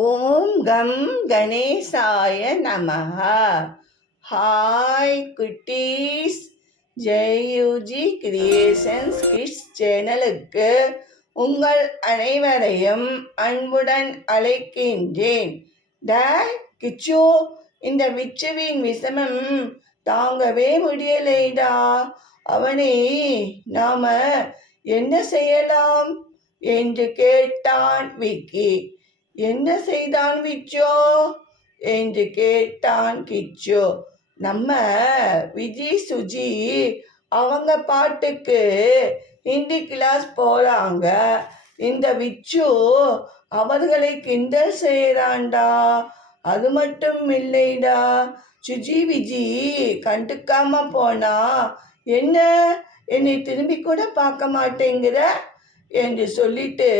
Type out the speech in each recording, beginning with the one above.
ஓம் come கணேசாய நமஹ. Hi குட்டீஸ். ஜெயூஜி creations kids சேனலுக்கு உங்கள் அனைவரையும் அன்புடன் அழைக்கின்றேன். ட கிச்சோ இந்த விச்சுவின் விஷமம் தாங்கவே முடியலைடா. அவனை நாம என்ன செய்யலாம்? என்று கேட்டான் விக்கி. என்ன செய்தான் விச்சோ என்று கேட்டான் கிச்சோ நம்ம விஜி சுஜி அவங்க பாட்டுக்கு ஹிந்தி கிளாஸ் போகிறாங்க இந்த விச்சு அவர்களை கிண்டல் செய்கிறான்டா அது மட்டும் இல்லைடா. சுஜி விஜி கண்டுக்காம போனா என்ன? என்னை திரும்பி கூட பார்க்க மாட்டேங்கிற? என்று சொல்லிட்டு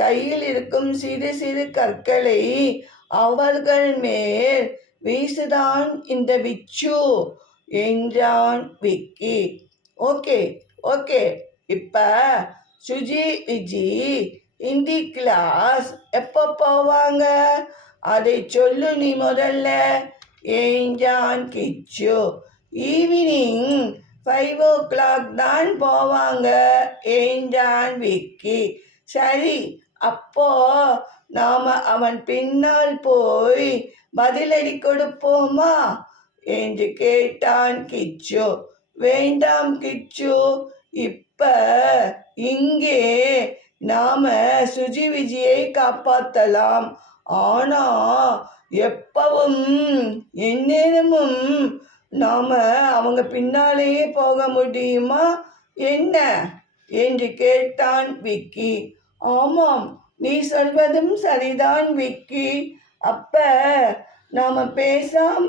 கையில் இருக்கும் சிறு சிறு கற்களை அவர்கள் மேல் வீசுதான் இந்த விச்சு என்றான் விக்கி. Okay okay. இப்போ சுஜி விஜி ஹிந்தி கிளாஸ் எப்போ போவாங்க? அதை சொல்லு நீ முதல்ல என்றான் கிச்சு. ஈவினிங் ஃபைவ் ஓ கிளாக் தான் போவாங்க என்றான் விக்கி. சரி அப்போ நாம அவன் பின்னால் போய் பதிலடி கொடுப்போமா? என்று கேட்டான் கிச்சு. வேண்டாம் கிச்சு. இப்ப இங்கே நாம சுஜி விஜயை காப்பாத்தலாம். ஆனா எப்பவும் எந்நேரமும் நாம அவங்க பின்னாலேயே போக முடியுமா? என்ன? என்று கேட்டான் விக்கி. ஆமாம் நீ சொல்வதும் சரிதான் விக்கி. அப்ப நாம பேசாம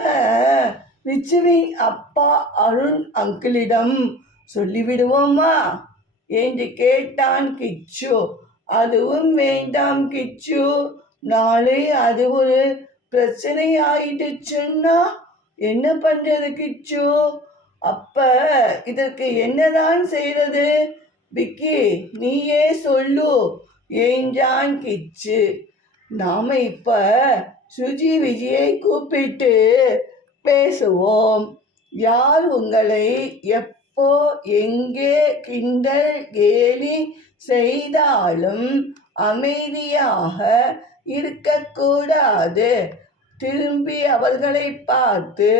விச்சுவின் அப்பா அருண் அங்கிளிடம் சொல்லிவிடுவோமா? என்று கேட்டான் கிச்சு. அதுவும் வேண்டாம் கிச்சு. நாளை அது ஒரு பிரச்சனை ஆயிடுச்சுன்னா என்ன பண்றது கிச்சு? அப்ப இதற்கு என்னதான் செய்யறது விக்கி நீயே சொல்லு. ஏஞ்சான் கிச்சு நாம இப்ப சுஜி விஜயை கூப்பிட்டு பேசுவோம். யார் உங்களை எப்போ எங்கே கிண்டல் கேலி செய்தாலும் அமைதியாக இருக்கக்கூடாது. திரும்பி அவர்களை பார்த்து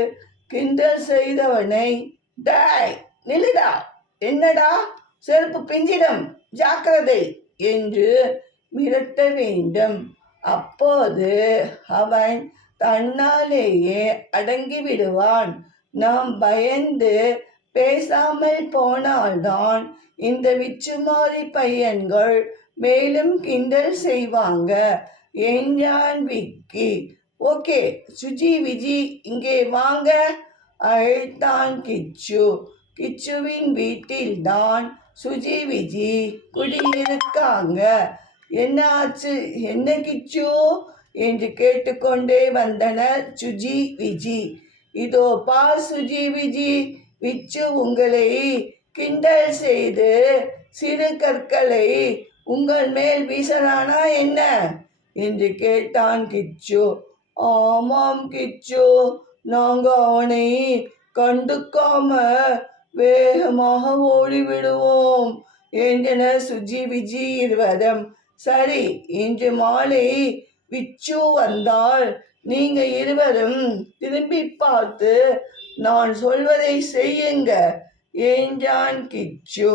கிண்டல் செய்தவனை டாய் நில்லுடா என்னடா செருப்பு பிஞ்சிடம் ஜாக்கிரதை. என்று மிரட்ட வேண்டும். அப்போது அவன் தன்னாலேயே அடங்கிவிடுவான். நாம் பயந்து பேசாமல் போனால்தான் இந்த விச்சுமாரி பையன்கள் மேலும் கிண்டல் செய்வாங்க. என்றான் விக்கி? ஓகே சுஜி விஜி இங்கே வாங்க. அழைத்தான் கிச்சு. கிச்சுவின் வீட்டில்தான் சுஜி விஜி குடியிருக்காங்க. என்னாச்சு? என்ன கிச்சு? என்று கேட்டுக்கொண்டே வந்தனர் சுஜி விஜி. இதோ பா சுஜி விஜி. விச்சு உங்களை கிண்டல் செய்து சிறு கற்களை உங்கள் மேல் வீசலானா என்ன? என்று கேட்டான் கிச்சு. ஆமாம் கிச்சு. நாங்க அவனை கண்டுக்காம வேகமாக ஓடிவிடுவோம். என்றன சுஜி விஜி இருவரும் சரி இன்று மாலை விச்சு வந்தால் நீங்க இருவரும் திரும்பி பார்த்து நான் சொல்வதை செய்யுங்க. என்றான் கிச்சு.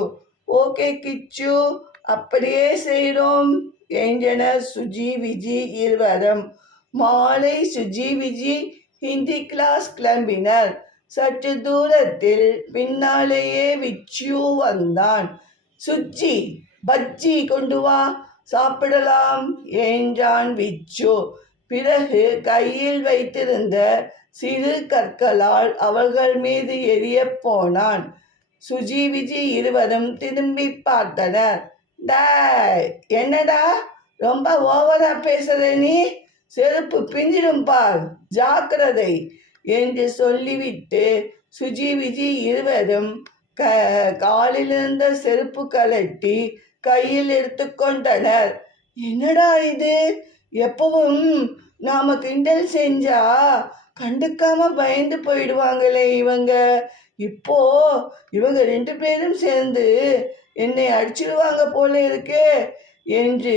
ஓகே கிச்சு அப்படியே செய்கிறோம் என்றனர் சுஜி விஜி இருவரும் மாலை சுஜி விஜி ஹிந்தி கிளாஸ் கிளம்பினர். சற்று தூரத்தில் பின்னாலேயே விச்சு வந்தான். சுச்சி பஜ்ஜி கொண்டு வா சாப்பிடலாம் என்றான் விச்சு. பிறகு கையில் வைத்திருந்த சிறு கற்களால் அவர்கள் மீது எரிய போனான். சுஜி விஜி இருவரும் திரும்பி பார்த்தனர். டே என்னடா? ரொம்ப ஓவரா பேசுற நீ? செருப்பு பிஞ்சிடும் பார் ஜாக்கிரதை. என்று சொல்லிவிட்டு சுஜி விஜி இருவரும் க காலில் இருந்த செருப்பு கலட்டி கையில் எடுத்துக்கொண்டனர் என்னடா இது? எப்பவும் நாம கிண்டல் செஞ்சா கண்டுக்காம பயந்து போயிடுவாங்களே இவங்க. இப்போ இவங்க ரெண்டு பேரும் சேர்ந்து என்னை அடிச்சிடுவாங்க போல இருக்கே என்று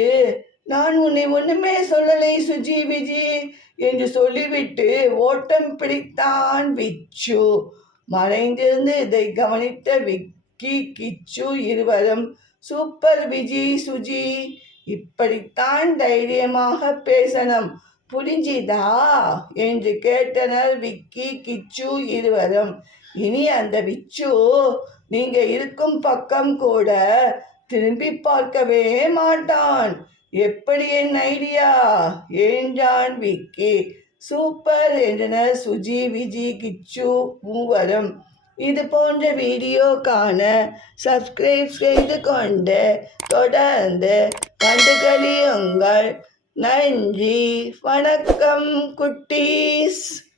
நான் உன்னை ஒண்ணுமே சொல்லலை சுஜி விஜி என்று சொல்லிவிட்டு ஓட்டம் பிடித்தான் விச்சு. மறைந்திருந்து இதை கவனித்த விக்கி கிச்சு இருவரும் சூப்பர் விஜி சுஜி இப்படித்தான் தைரியமாக பேசணும் புரிஞ்சிதா? என்று கேட்டனர் விக்கி கிச்சு இருவரும். இனி அந்த விச்சு நீங்க இருக்கும் பக்கம் கூட திரும்பி பார்க்கவே மாட்டான். எப்படி என் ஐடியா? என்றான் விக்கி? சூப்பர் என்றனர் சுஜி விஜி கிச்சு மூவரும். இது போன்ற வீடியோ காண சப்ஸ்கிரைப் செய்து கொண்டு தொடர்ந்து கண்டுகளியுங்கள் நன்றி. வணக்கம் குட்டீஸ்.